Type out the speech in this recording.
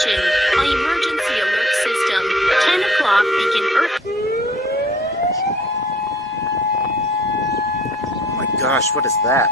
Attention, all emergency alert system. 10 o'clock begin Earth. Oh my gosh, what is that?